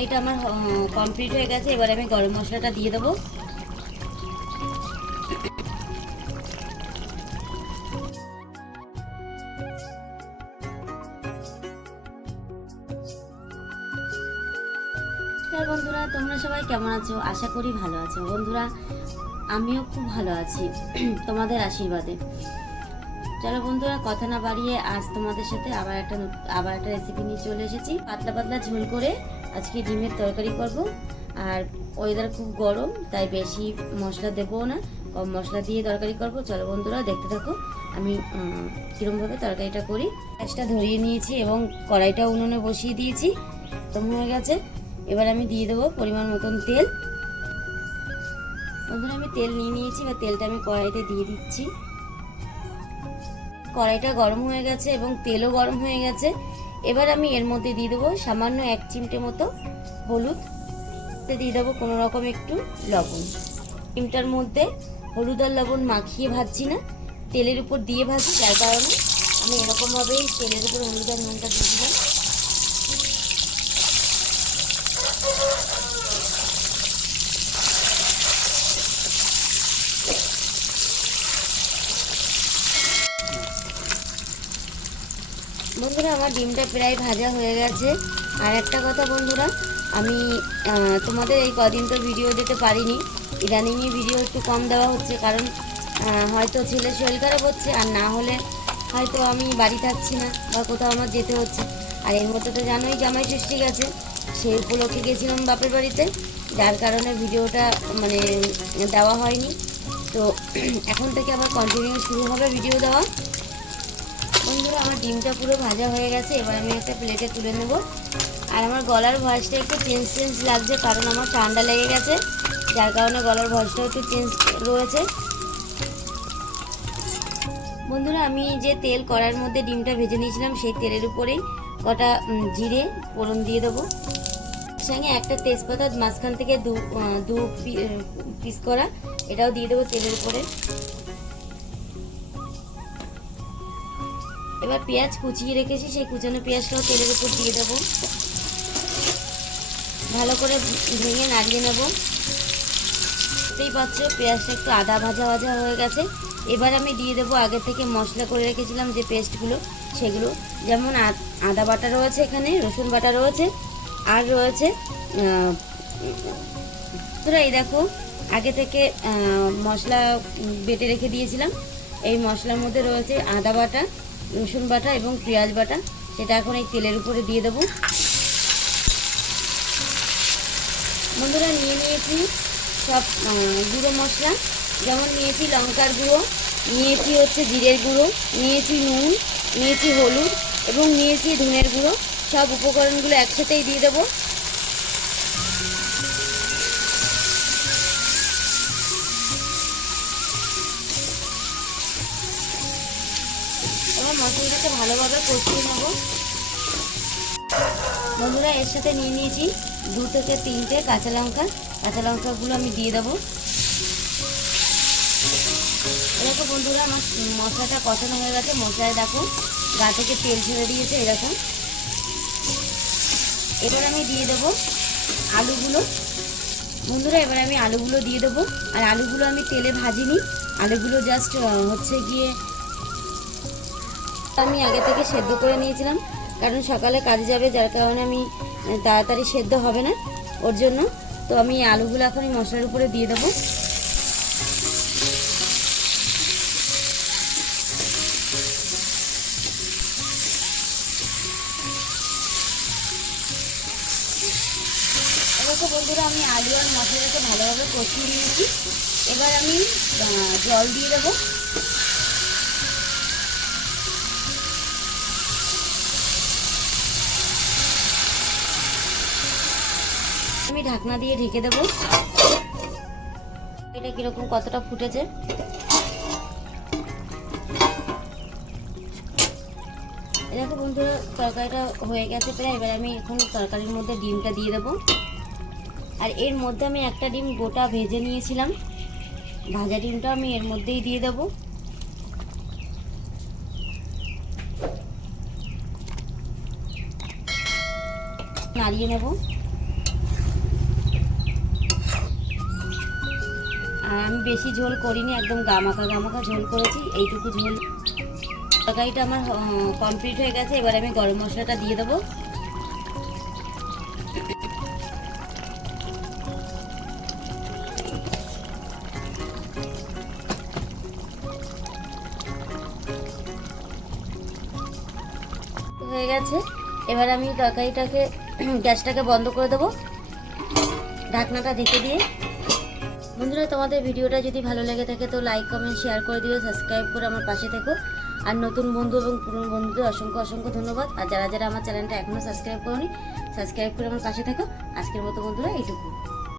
তরকারিটা আমার কমপ্লিট হয়ে গেছে, এবার আমি গরম মশলাটা দিয়ে দেবো। বন্ধুরা, তোমরা সবাই কেমন আছো? আশা করি ভালো আছো। বন্ধুরা, আমিও খুব ভালো আছি, তোমাদের আশীর্বাদে। চলো বন্ধুরা, কথা না বাড়িয়ে আজ তোমাদের সাথে আবার একটা আবার একটা রেসিপি নিয়ে চলে এসেছি। পাতলা পাতলা ঝোল করে আজকে ডিমের তরকারি করব। আর ওয়েদার খুব গরম, তাই বেশি মশলা দেবো না। কম মশলা দিয়ে তরকারি করব। চলো বন্ধুরা, দেখতে থাকো। আমি কিরমভাবে তরকারিটা করি। গ্যাসটা ধরিয়ে নিয়েছি এবং কড়াইটা উনুনে বসিয়ে দিয়েছি। গরম হয়ে গেছে। এবার আমি দিয়ে দেবো পরিমাণ মতন তেল। বন্ধুরা, আমি তেল নিয়ে নিয়েছি। বা তেলটা আমি কড়াইতে দিয়ে দিচ্ছি। কড়াইটা গরম হয়ে গেছে এবং তেলও গরম হয়ে গেছে। এবার আমি এর মধ্যে দিয়ে দেবো সামান্য এক চিমটে মতো হলুদ। দিয়ে দেবো কোনো রকম একটু লবণ। ডিমটার মধ্যে হলুদ আর লবণ মাখিয়ে ভাজছি না। তেলের উপর দিয়ে ভাজি, যার কারণে আমি এরকমভাবেই তেলের উপর হলুদ আর নুনটা দিয়ে বন্ধুরা, আমার ডিমটা প্রায় ভাজা হয়ে গেছে। আর একটা কথা বন্ধুরা, আমি তোমাদের এই কদিন তো ভিডিও দিতে পারিনি। ইদানিংই ভিডিও একটু কম দেওয়া হচ্ছে, কারণ হয়তো ছেলে শরীর খারাপ হচ্ছে, আর না হলে হয়তো আমি বাড়ি থাকছি না বা কোথাও আমার যেতে হচ্ছে। আর এর মধ্যে তো জানোই জামাই ষষ্ঠী গেছে, সেই উপলক্ষে গেছিলাম বাপের বাড়িতে, যার কারণে ভিডিওটা মানে দেওয়া হয়নি। তো, এখন থেকে আবার কন্টিনিউ শুরু হবে ভিডিও দেওয়া। ডিমটা পুরো ভাজা হয়ে গেছে, এবার আমি একটা প্লেটে তুলে নেব। আর আমার গলার ভয়েসটা একটু চেঞ্জ চেঞ্জ লাগছে, কারণ আমার ঠান্ডা লেগে গেছে। যার কারণে গলার ভয়েসটাও একটু চেঞ্জ রয়েছে। বন্ধুরা, আমি যে তেল কড়ার মধ্যে ডিমটা ভেজে নিয়েছিলাম, সেই তেলের উপরেই কটা জিরে, ফোড়ন দিয়ে দেবো। সঙ্গে একটা তেজপাতা মাঝখান থেকে দু দু পিস করা, এটাও দিয়ে দেবো তেলের উপরে। এবার পেঁয়াজ কুচিয়ে রেখেছি, সেই কুচানো পেঁয়াজটাও তেলের উপর দিয়ে দেবো। ভালো করে ভেঙে নাড়িয়ে নেব। বুঝতেই পারছ পেঁয়াজটা একটু আদা ভাজা ভাজা হয়ে গেছে। এবার আমি দিয়ে দেবো, আগে থেকে মশলা করে রেখেছিলাম যে পেস্টগুলো, সেগুলো। যেমন আদা বাটা রয়েছে এখানে, রসুন বাটা রয়েছে, আর রয়েছে তোরা এই দেখো, আগে থেকে মশলা বেটে রেখে দিয়েছিলাম। এই মশলার মধ্যে রয়েছে আদা বাটা রসুন বাটা এবং পেঁয়াজ বাটা, সেটা এখন এই তেলের উপরে দিয়ে দেবো। বন্ধুরা, নিয়ে নিয়েছি সব গুঁড়ো মশলা। যেমন নিয়েছি লঙ্কার গুঁড়ো, নিয়েছি হচ্ছে জিরের গুঁড়ো, নিয়েছি নুন, নিয়েছি হলুদ এবং নিয়েছি ধনের গুঁড়ো। সব উপকরণগুলো একসাথেই দিয়ে দেবো। মশলাটাকে ভালোভাবে কষিয়ে নেব। বন্ধুরা, এর সাথে নিয়ে নিয়েছি দু থেকে তিনটে কাঁচা লঙ্কা। কাঁচা লঙ্কাগুলো আমি দিয়ে দেবো। এরকম বন্ধুরা, আমার মশলাটা কষানো হয়ে গেছে। মশলায় দেখো, গা থেকে তেল ছেড়ে দিয়েছে এরকম। এবার আমি দিয়ে দেবো আলুগুলো। বন্ধুরা, এবার আমি আলুগুলো দিয়ে দেবো। আর আলুগুলো আমি তেলে ভাজিনি। আলুগুলো জাস্ট হচ্ছে গিয়ে আমি আগে থেকে সেদ্ধ করে নিয়েছিলাম, কারণ সকালে কাজে যাবে, যার কারণে আমি তাড়াতাড়ি সেদ্ধ হবে না ওর জন্য। তো আমি আলুগুলো এখন মশলার উপরে দিয়ে দেবো। বন্ধুরা, আমি আলু আর মশলাটাকে ভালোভাবে কষিয়ে নিয়েছি। এবার আমি জল দিয়ে দেবো। আমি ঢাকনা দিয়ে ঢেকে দেবো। এটা কীরকম, কতটা ফুটেছে? দেখো বন্ধুরা, তরকারিটা হয়ে গেছে প্রায়। এবার আমি এখন তরকারির মধ্যে ডিমটা দিয়ে দেবো। আর এর মধ্যে আমি একটা ডিম গোটা ভেজে নিয়েছিলাম। ভাজা ডিমটা আমি এর মধ্যেই দিয়ে দেবো। নাড়িয়ে নেব। আমি বেশি ঝোল করিনি, একদম গামাখা গামাখা ঝোল করেছি, এইটুকু ঝোল। তরকারিটা আমার কমপ্লিট হয়ে গেছে, এবার আমি গরম মশলাটা দিয়ে দেবো। হয়ে গেছে, এবার আমি তরকারিটাকে, গ্যাসটাকে বন্ধ করে দেবো। ঢাকনাটা ঢেকে দিয়ে। বন্ধুরা, তোমাদের ভিডিওটা যদি ভালো লেগে থাকে তো লাইক কমেন্ট শেয়ার করে দিও সাবস্ক্রাইব করে আমার পাশে থেকো। আর নতুন বন্ধু এবং পুরনো বন্ধুদের অসংখ্য অসংখ্য ধন্যবাদ। আর যারা যারা আমার চ্যানেলটা এখনও সাবস্ক্রাইব করনি সাবস্ক্রাইব করে আমার পাশে থেকো। আজকের মতো বন্ধুরা, এইটুকু।